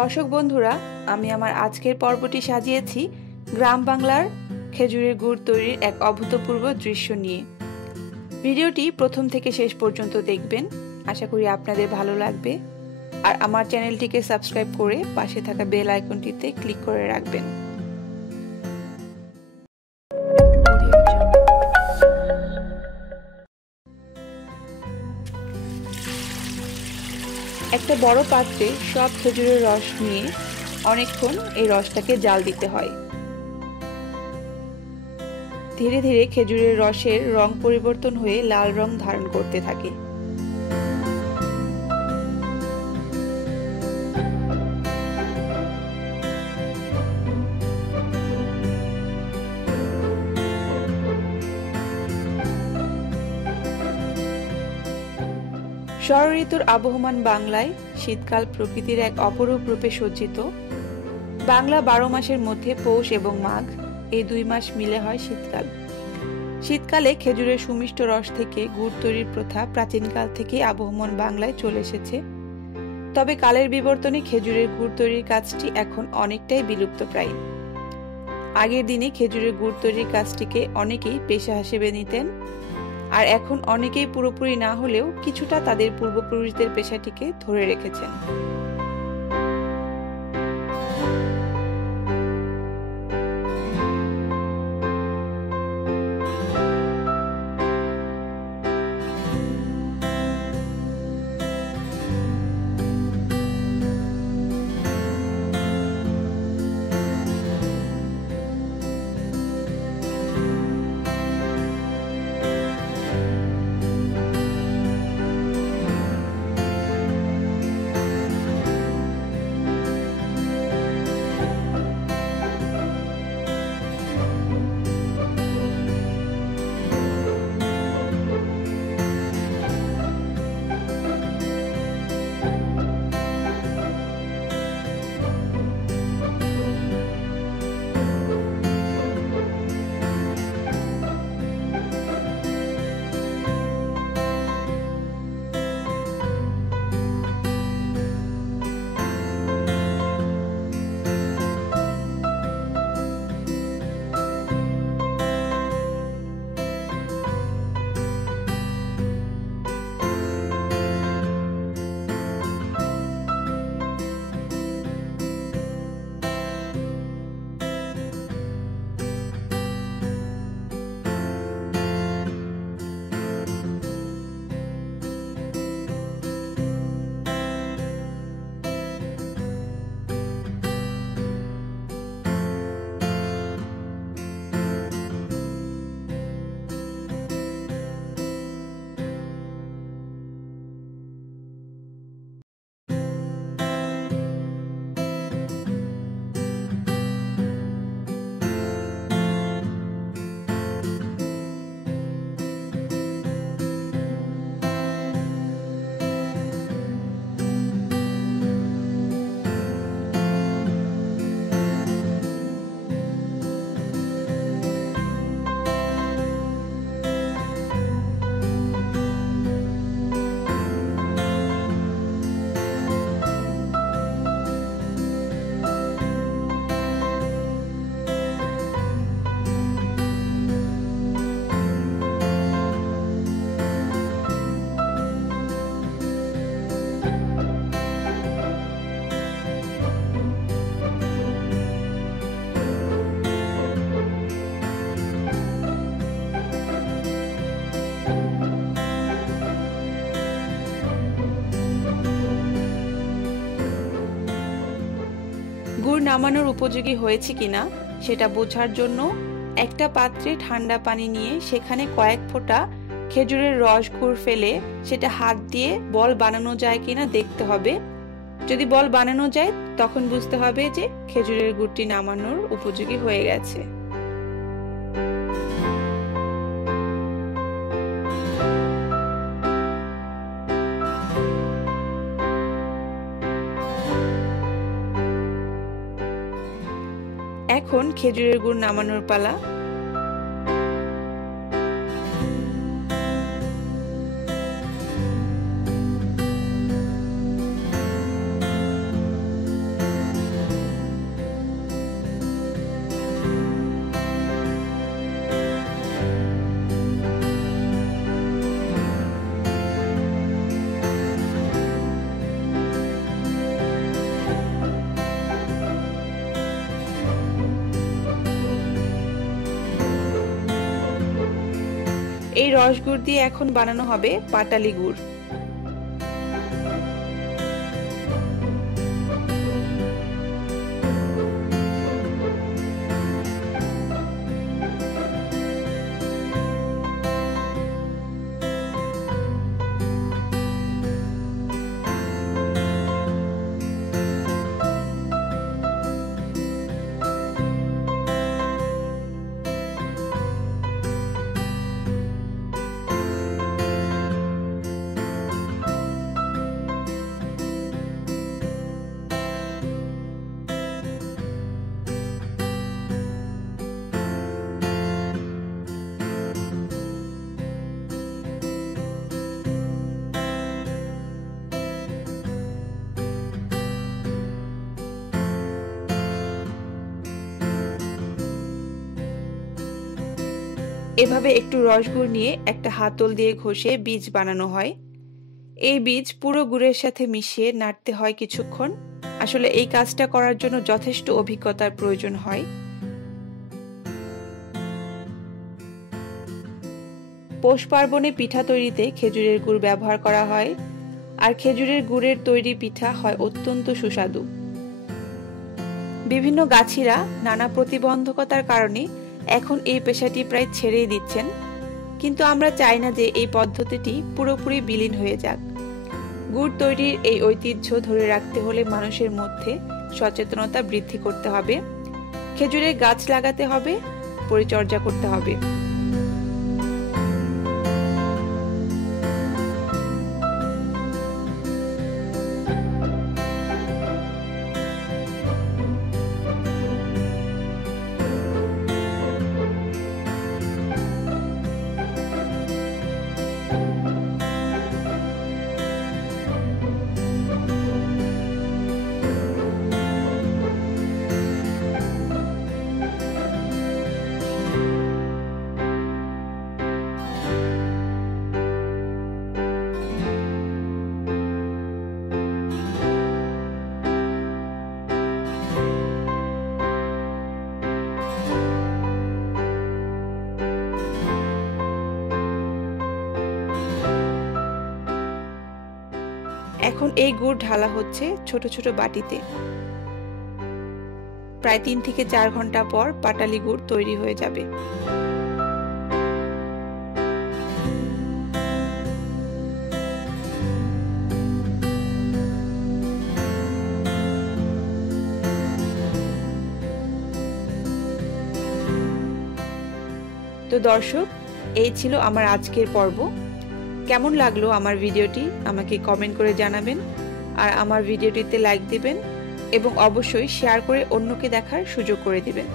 দর্শক বন্ধুরা, আমি আমার আজকের পর্বটি সাজিয়েছি গ্রাম বাংলার খেজুরের গুড় তৈরির এক অভূতপূর্ব দৃশ্য নিয়ে। ভিডিওটি প্রথম থেকে শেষ পর্যন্ত দেখবেন, আশা করি আপনাদের ভালো লাগবে। আর আমার চ্যানেলটিকে সাবস্ক্রাইব করে পাশে থাকা বেল আইকনটিতে ক্লিক করে রাখবেন। একটা বড় পাত্রে সব খেজুরের রস নিয়ে অনেকক্ষণ এই রসটাকে জাল দিতে হয়। ধীরে ধীরে খেজুরের রসের রং পরিবর্তন হয়ে লাল রং ধারণ করতে থাকে। ষড়ঋতুর আবহমান বাংলায় শীতকাল প্রকৃতির এক অপরূপ রূপে সজ্জিত। বাংলা 12 মাসের মধ্যে পৌষ এবং মাঘ, এই 2 মাস মিলে হয় শীতকাল। শীতকালে খেজুরের সুমিষ্ট রস থেকে গুড় তৈরির প্রথা প্রাচীনকাল থেকে আবহমান বাংলায় চলে এসেছে। তবে কালের বিবর্তনে খেজুরের গুড় তৈরির কাজটি এখন অনেকটাই বিলুপ্তপ্রায়। আগের দিনে খেজুরের গুড় তৈরির কাজটিকে অনেকেই পেশা হিসেবে নিতেন, আর এখন অনেকেই পুরোপুরি না হলেও কিছুটা তাদের পূর্বপুরুষদের পেশাটিকে ধরে রেখেছেন। গুড় নামানোর উপযোগী হয়েছে কিনা সেটা বোঝার জন্য একটা পাত্রে ঠান্ডা পানি নিয়ে সেখানে কয়েক ফোঁটা খেজুরের রস গুড় ফেলে সেটা হাত দিয়ে বল বানানো যায় কিনা দেখতে হবে। যদি বল বানানো যায় তখন বুঝতে হবে যে খেজুরের গুড়টি নামানোর উপযোগী হয়ে গেছে। এখন খেজুরের গুড় নামানোর পালা। এই রস গুড় দিয়ে এখন বানানো হবে পাটালি গুড়। এভাবে একটু রসগুড় নিয়ে একটা হাতল দিয়ে ঘষে বীজ বানানো হয়। এই বীজ পুরো গুড়ের সাথে মিশিয়ে নাড়তে হয় কিছুক্ষণ। আসলে এই কাজটা করার জন্য যথেষ্ট অভিজ্ঞতার প্রয়োজন হয়। পৌষ পার্বণে পিঠা তৈরিতে খেজুরের গুড় ব্যবহার করা হয়, আর খেজুরের গুড়ের তৈরি পিঠা হয় অত্যন্ত সুস্বাদু। বিভিন্ন গাছিরা নানা প্রতিবন্ধকতার কারণে এখন এই পেশাটি প্রায় ছেড়েই দিচ্ছেন, কিন্তু আমরা চাই না যে এই পদ্ধতিটি পুরোপুরি বিলীন হয়ে যাক। গুড় তৈরির এই ঐতিহ্য ধরে রাখতে হলে মানুষের মধ্যে সচেতনতা বৃদ্ধি করতে হবে, খেজুরের গাছ লাগাতে হবে, পরিচর্যা করতে হবে। এখন এই গুড় ঢালা হচ্ছে ছোট ছোট বাটিতে। প্রায় 3 থেকে 4 ঘন্টা পর পাটালি গুড় তৈরি হয়ে যাবে। তো দর্শক, এই ছিল আমার আজকের পর্ব। কেমন লাগলো আমার ভিডিওটি আমাকে কমেন্ট করে জানাবেন, আর আমার ভিডিওটিতে লাইক দিবেন এবং অবশ্যই শেয়ার করে অন্যকে দেখার সুযোগ করে দিবেন।